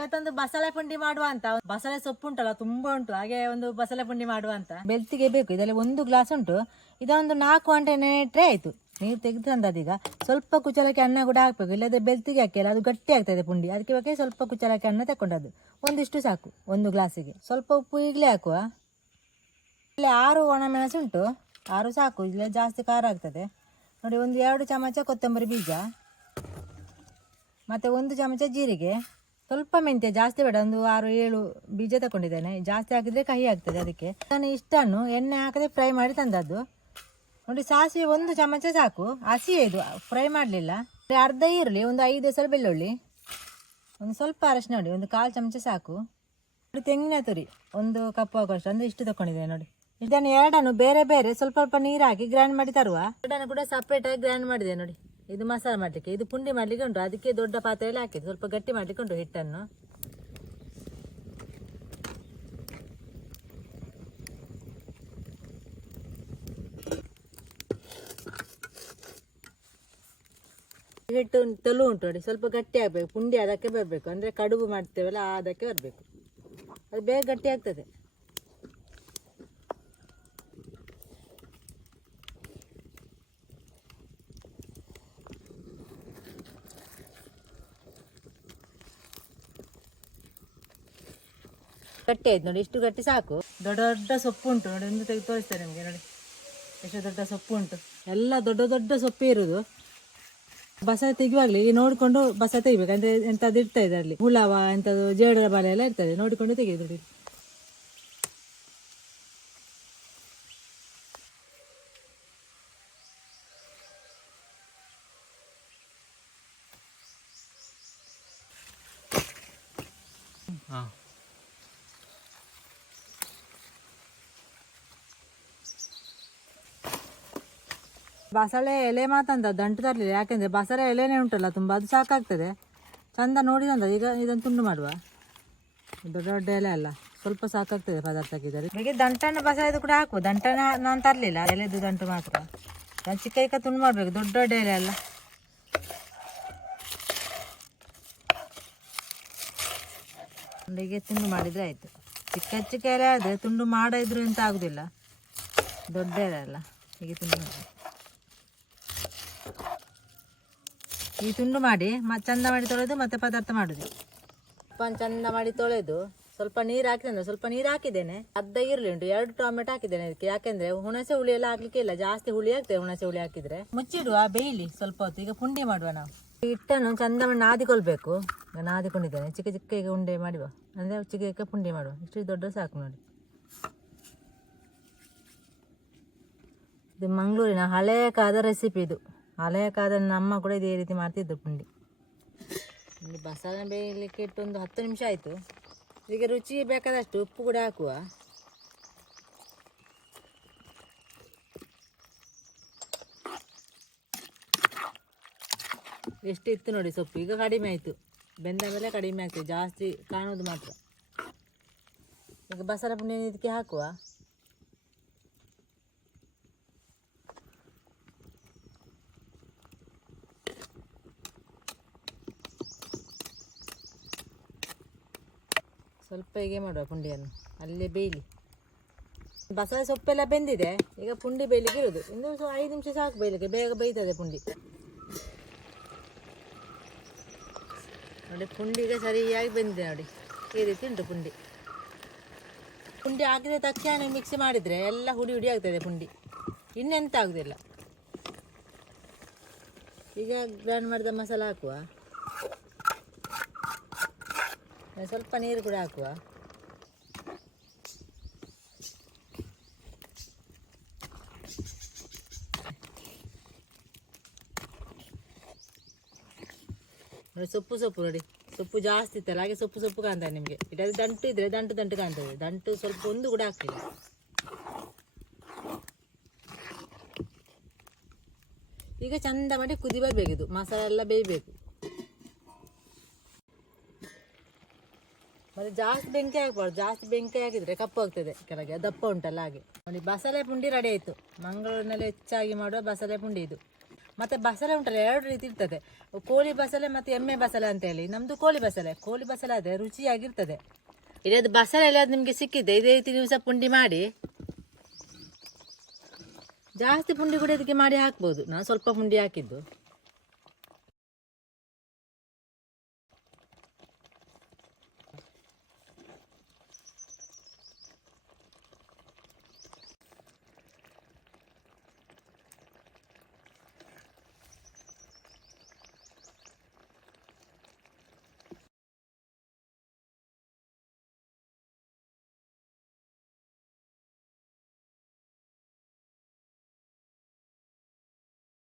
ಇವತ್ತೊಂದು ಬಸಳೆ ಪುಂಡಿ ಮಾಡುವ ಅಂತ ಬಸಳೆ ಸೊಪ್ಪು ಉಂಟಲ್ಲ, ತುಂಬಾ ಉಂಟು. ಹಾಗೆ ಒಂದು ಬಸಳೆ ಪುಂಡಿ ಮಾಡುವ ಅಂತ. ಬೆಳ್ತಿಗೆ ಬೇಕು, ಇದರಲ್ಲಿ ಒಂದು ಗ್ಲಾಸ್ ಉಂಟು. ಇದೊಂದು ನಾಲ್ಕು ಗಂಟೆ ನೆಟ್ರೆ ಆಯ್ತು. ನೀರು ತೆಗೆದು ತಂದದೀಗ ಸ್ವಲ್ಪ ಕುಚಲಕ್ಕೆ ಅನ್ನ ಕೂಡ ಹಾಕ್ಬೇಕು ಇಲ್ಲದೆ ಬೆಳ್ತಿಗೆ ಹಾಕಿಲ್ಲ, ಅದು ಗಟ್ಟಿ ಆಗ್ತದೆ ಪುಂಡಿ. ಅದಕ್ಕೆ ಬೇಕಾದ್ರೆ ಸ್ವಲ್ಪ ಕುಚಲಕ್ಕೆ ಅನ್ನ ತಕೊಂಡದ್ದು ಒಂದಿಷ್ಟು ಸಾಕು, ಒಂದು ಗ್ಲಾಸಿಗೆ ಸ್ವಲ್ಪ ಉಪ್ಪು ಈಗಲೇ ಹಾಕುವ. ಇಲ್ಲಿ ಆರು ಒಣಮೆಣಸು ಉಂಟು. ಆರು ಸಾಕು, ಇಲ್ಲ ಜಾಸ್ತಿ ಖಾರ ಆಗ್ತದೆ. ನೋಡಿ, ಒಂದು ಎರಡು ಚಮಚ ಕೊತ್ತಂಬರಿ ಬೀಜ. ಮತ್ತು ಒಂದು ಚಮಚ ಜೀರಿಗೆ. ಸ್ವಲ್ಪ ಮೆಂತ್ಯ ಜಾಸ್ತಿ ಬೇಡ, ಒಂದು ಆರು, ಏಳು ಬೀಜ ತಗೊಂಡಿದ್ದೇನೆ ಜಾಸ್ತಿ ಹಾಕಿದರೆ ಕಹಿ ಆಗ್ತದೆ ಅದಕ್ಕೆ. ನಾನು ಇಷ್ಟನ್ನು ಎಣ್ಣೆ ಹಾಕದೆ ಫ್ರೈ ಮಾಡಿ ತಂದದ್ದು. ನೋಡಿ, ಸಾಸಿವೆ ಒಂದು ಚಮಚ ಸಾಕು. ಹಸಿಯೇ ಇದು, ಫ್ರೈ ಮಾಡಲಿಲ್ಲ. ಅರ್ಧ ಈರುಳ್ಳಿ, ಒಂದು ಐದು ಹೆಸರು ಬೆಳ್ಳುಳ್ಳಿ. ಒಂದು ಸ್ವಲ್ಪ ಅರಶಿನ ನೋಡಿ ಒಂದು ಕಾಲು ಚಮಚ ಸಾಕು. ನೋಡಿ, ತೆಂಗಿನ ತುರಿ, ಒಂದು ಕಪ್ಪು ಆಗೋಷ್ಟು ಅಂದರೆ ಇಷ್ಟು ತಗೊಂಡಿದ್ದೇನೆ ನೋಡಿ. ಇದನ್ನು ಎರಡನ್ನು ಬೇರೆ ಬೇರೆ ಸ್ವಲ್ಪ ಸ್ವಲ್ಪ ನೀರು ಹಾಕಿ ಗ್ರೈಂಡ್ ಮಾಡಿ ತರುವ. ಎರಡನ್ನು ಕೂಡ ಸಪ್ರೇಟಾಗಿ ಗ್ರೈಂಡ್ ಮಾಡಿದೆ, ನೋಡಿ. ಇದು ಮಸಾಲೆ ಮಾಡಲಿಕ್ಕೆ, ಇದು ಪುಂಡಿ ಮಾಡ್ಲಿಕ್ಕೆ ಉಂಟು. ಅದಕ್ಕೆ ದೊಡ್ಡ ಪಾತ್ರೆಯಲ್ಲಿ ಹಾಕಿದ್ದು. ಸ್ವಲ್ಪ ಗಟ್ಟಿ ಮಾಡ್ಲಿಕ್ಕೆ ಉಂಟು ಹಿಟ್ಟನ್ನು. ಹಿಟ್ಟು ತೆಲು ಉಂಟು ನೋಡಿ. ಸ್ವಲ್ಪ ಗಟ್ಟಿ ಆಗಬೇಕು. ಪುಂಡಿ ಅದಕ್ಕೆ ಬರಬೇಕು. ಅಂದರೆ ಕಡುಬು ಮಾಡ್ತೇವಲ್ಲ ಅದಕ್ಕೆ ಬರಬೇಕು. ಅದು ಬೇಗ ಗಟ್ಟಿ ಆಗ್ತದೆ. ಗಟ್ಟಿ ಆಯ್ತು ನೋಡಿ ಇಷ್ಟು ಗಟ್ಟಿ ಸಾಕು. ದೊಡ್ಡ ದೊಡ್ಡ ಸೊಪ್ಪು ಉಂಟು ನೋಡಿ ಒಂದು ತೆಗೆದು ತೋರಿಸ್ತೇನೆ ನಿಮಗೆ ನೋಡಿ. ಎಷ್ಟು ದೊಡ್ಡ ಸೊಪ್ಪು ಉಂಟು ಎಲ್ಲ ದೊಡ್ಡ ದೊಡ್ಡ ಸೊಪ್ಪು ಇರುವುದು ಬಸ ತೆಗೆಯುವಾಗಲೇ ಈ ನೋಡಿಕೊಂಡು ಬಸ ತೆಗಿಬೇಕು ಅಂದರೆ ಎಂಥದ್ದು ಇರ್ತಾ ಇದೆ ಅಲ್ಲಿ ಹುಳವ ಎಂಥದ್ದು ಜೇಡರ ಬಲೆ ಎಲ್ಲ ಇರ್ತದೆ ನೋಡಿಕೊಂಡು ತೆಗೆಯೋದು ನೋಡಿ. ಬಸಳೆ ಎಲೆ ಮಾತಂದ ದಂಟು ತರಲಿಲ್ಲ ಯಾಕೆಂದರೆ ಬಸಳೆ ಎಲೆನೇ ಉಂಟಲ್ಲ ತುಂಬ, ಅದು ಸಾಕಾಗ್ತದೆ. ಚಂದ ನೋಡಿದಂತ ಈಗ ಇದನ್ನು ತುಂಡು ಮಾಡುವ. ದೊಡ್ಡ ದೊಡ್ಡ ಎಲೆ ಅಲ್ಲ, ಸ್ವಲ್ಪ ಸಾಕಾಗ್ತದೆ ಪದಾರ್ಥ ಹಾಕಿದರೆ ಹೀಗೆ ದಂಟನ್ನು ಬಸಳೆದು ಕೂಡ ಹಾಕುವ ದಂಟನ ನಾನು ತರಲಿಲ್ಲ, ಎಲೆದು ದಂಟು ಮಾತ್ರ. ನಾನು ಚಿಕ್ಕ ಚಿಕ್ಕ ತುಂಡು ಮಾಡಬೇಕು, ದೊಡ್ಡ ದೊಡ್ಡ ಎಲೆ ಅಲ್ಲ. ಹೀಗೆ ತುಂಡು ಮಾಡಿದರೆ ಆಯಿತು. ಚಿಕ್ಕ ಚಿಕ್ಕ ಎಲೆ ಆದರೆ ತುಂಡು ಮಾಡಿದ್ರು ಎಂತ ಆಗೋದಿಲ್ಲ. ದೊಡ್ಡ ಎಲೆ ಅಲ್ಲ ಹೀಗೆ ತುಂಡು ಮಾಡಿ ಈ ತುಂಡು ಮಾಡಿ ಮತ್ತೆ ಚಂದ ಮಾಡಿ ತೊಳೆದು ಮತ್ತೆ ಪದಾರ್ಥ ಮಾಡುದು. ಪಾನ್ ಚಂದ ಮಾಡಿ ತೊಳೆದು ಸ್ವಲ್ಪ ನೀರು ಹಾಕಿದ್ರೆ ಸ್ವಲ್ಪ ನೀರು ಹಾಕಿದ್ದೇನೆ. ಅರ್ಧ ಈರುಳ್ಳಿ ಉಂಟು ಎರಡು ಟೊಮೆಟೊ ಹಾಕಿದ್ದೇನೆ ಅದಕ್ಕೆ. ಯಾಕೆಂದ್ರೆ ಹುಣಸೆ ಹುಳಿ ಎಲ್ಲ ಹಾಕ್ಲಿಕ್ಕೆ ಇಲ್ಲ ಜಾಸ್ತಿ ಹುಳಿ ಆಗ್ತದೆ ಹುಣಸೆ ಹುಳಿ ಹಾಕಿದ್ರೆ. ಮುಚ್ಚಿಡುವ ಬೇಯಲಿ ಸ್ವಲ್ಪ ಹೊತ್ತು ಈಗ ಪುಂಡಿ ಮಾಡುವ ನಾವು. ಹಿಟ್ಟನ್ನು ಚಂದ ಮಾಡಿ ನಾದಿಕೊಳ್ಬೇಕು. ನಾದಿಕೊಂಡಿದ್ದೇನೆ ಚಿಕ್ಕ ಚಿಕ್ಕ ಈಗ ಉಂಡೆ ಮಾಡುವ. ಅಂದ್ರೆ ಚಿಕ್ಕ ಚಿಕ್ಕ ಪುಂಡಿ ಮಾಡುವ. ಇಷ್ಟು ದೊಡ್ಡ ಸಾಕು ನೋಡಿ. ಇದು ಮಂಗಳೂರಿನ ಹಳೆಯ ಕಾದ ರೆಸಿಪಿ ಇದು. ಹಳೆಯ ಕಾಲದಲ್ಲಿ ನಮ್ಮ ಕೂಡ ಇದೇ ರೀತಿ ಮಾಡ್ತಿದ್ದು ಪುಂಡಿ. ಇಲ್ಲಿ ಬಸಳೆ ಬೇಯಲಿಕ್ಕೆ ಒಂದು ಹತ್ತು ನಿಮಿಷ ಆಯಿತು. ಈಗ ರುಚಿಗೆ ಬೇಕಾದಷ್ಟು ಉಪ್ಪು ಕೂಡ ಹಾಕುವ. ಎಷ್ಟು ಇತ್ತು ನೋಡಿ ಸೊಪ್ಪು. ಈಗ ಕಡಿಮೆ ಆಯಿತು. ಬೆಂದ ಮೇಲೆ ಕಡಿಮೆ ಆಗ್ತದೆ. ಜಾಸ್ತಿ ಕಾಣೋದು ಮಾತ್ರ. ಈಗ ಬಸಳೆ ಪುಂಡಿ ಇದಕ್ಕೆ ಹಾಕುವ? ಸ್ವಲ್ಪ ಹೀಗೆ ಮಾಡುವ ಪುಂಡಿಯನ್ನು. ಅಲ್ಲೇ ಬೇಯಲಿ. ಬಸಳೆ ಸೊಪ್ಪೆಲ್ಲ ಬೆಂದಿದೆ. ಈಗ ಪುಂಡಿ ಬೇಯಲಿಕ್ಕೆ ಇರೋದು. ಇನ್ನು ಸೊ ಐದು ನಿಮಿಷ ಸಾಕು ಬೇಯಲಿಕ್ಕೆ. ಬೇಗ ಬೇಯ್ತದೆ ಪುಂಡಿ. ನೋಡಿ ಪುಂಡಿಗೆ ಸರಿಯಾಗಿ ಬೆಂದಿದೆ ನೋಡಿ. ಈ ರೀತಿ ಉಂಟು ಪುಂಡಿ. ಪುಂಡಿ ಹಾಕಿದ ತಕ್ಷಣ ಮಿಕ್ಸಿ ಮಾಡಿದರೆ ಎಲ್ಲ ಹುಡಿ ಹುಡಿ ಆಗ್ತದೆ ಪುಂಡಿ. ಇನ್ನೆಂತ ಆಗುದಿಲ್ಲ. ಈಗ ಗ್ರೈಂಡ್ ಮಾಡಿದ ಮಸಾಲ ಹಾಕುವ. ಸ್ವಲ್ಪ ನೀರು ಕೂಡ ಹಾಕುವ. ಸೊಪ್ಪು ಸೊಪ್ಪು ನೋಡಿ. ಸೊಪ್ಪು ಜಾಸ್ತಿ ಇತ್ತಲ್ಲ, ಹಾಗೆ ಸೊಪ್ಪು ಸೊಪ್ಪು ಕಾಣ್ತದೆ ನಿಮಗೆ. ಇಡಲ್ಲಿ ದಂಟು ಇದ್ರೆ ದಂಟು ದಂಟು ಕಾಣ್ತದೆ ದಂಟು ಸ್ವಲ್ಪ ಒಂದು ಕೂಡ ಹಾಕ್ತಿಲ್ಲ ಈಗ ಚಂದ ಮಾಡಿ ಕುದಿ ಬರಬೇಕು ಇದು ಮಸಾಲೆ ಎಲ್ಲ ಬೇಯಬೇಕು. ಮತ್ತೆ ಜಾಸ್ತಿ ಬೆಂಕಿ ಹಾಕ್ಬಾರ್ದು ಜಾಸ್ತಿ ಬೆಂಕಿ ಹಾಕಿದ್ರೆ ಕಪ್ಪಾಗ್ತದೆ ಕೆಳಗೆ, ದಪ್ಪ ಉಂಟಲ್ಲ ಹಾಗೆ. ನೋಡಿ, ಬಸಳೆ ಪುಂಡಿ ರೆಡಿ ಆಯಿತು. ಮಂಗಳೂರಿನಲ್ಲಿ ಹೆಚ್ಚಾಗಿ ಮಾಡುವ ಬಸಳೆ ಪುಂಡಿ ಇದು. ಮತ್ತು ಬಸಳೆ ಉಂಟಲ್ಲ, ಎರಡು ರೀತಿ ಇರ್ತದೆ. ಕೋಳಿ ಬಸಳೆ ಮತ್ತು ಎಮ್ಮೆ ಬಸಳೆ ಅಂತೇಳಿ ನಮ್ಮದು ಕೋಳಿ ಬಸಳೆ. ಕೋಳಿ ಬಸಳೆ ಆದರೆ ರುಚಿಯಾಗಿರ್ತದೆ. ಇಲ್ಲದು ಬಸಳೆ ಎಲ್ಲ ನಿಮಗೆ ಸಿಕ್ಕಿದೆ ಇದೇ ರೀತಿ ನೀವು ಸಹ ಪುಂಡಿ ಮಾಡಿ. ಜಾಸ್ತಿ ಪುಂಡಿ ಕೂಡ ಇದಕ್ಕೆ ಮಾಡಿ ಹಾಕ್ಬೋದು. ನಾನು ಸ್ವಲ್ಪ ಪುಂಡಿ ಹಾಕಿದ್ದು.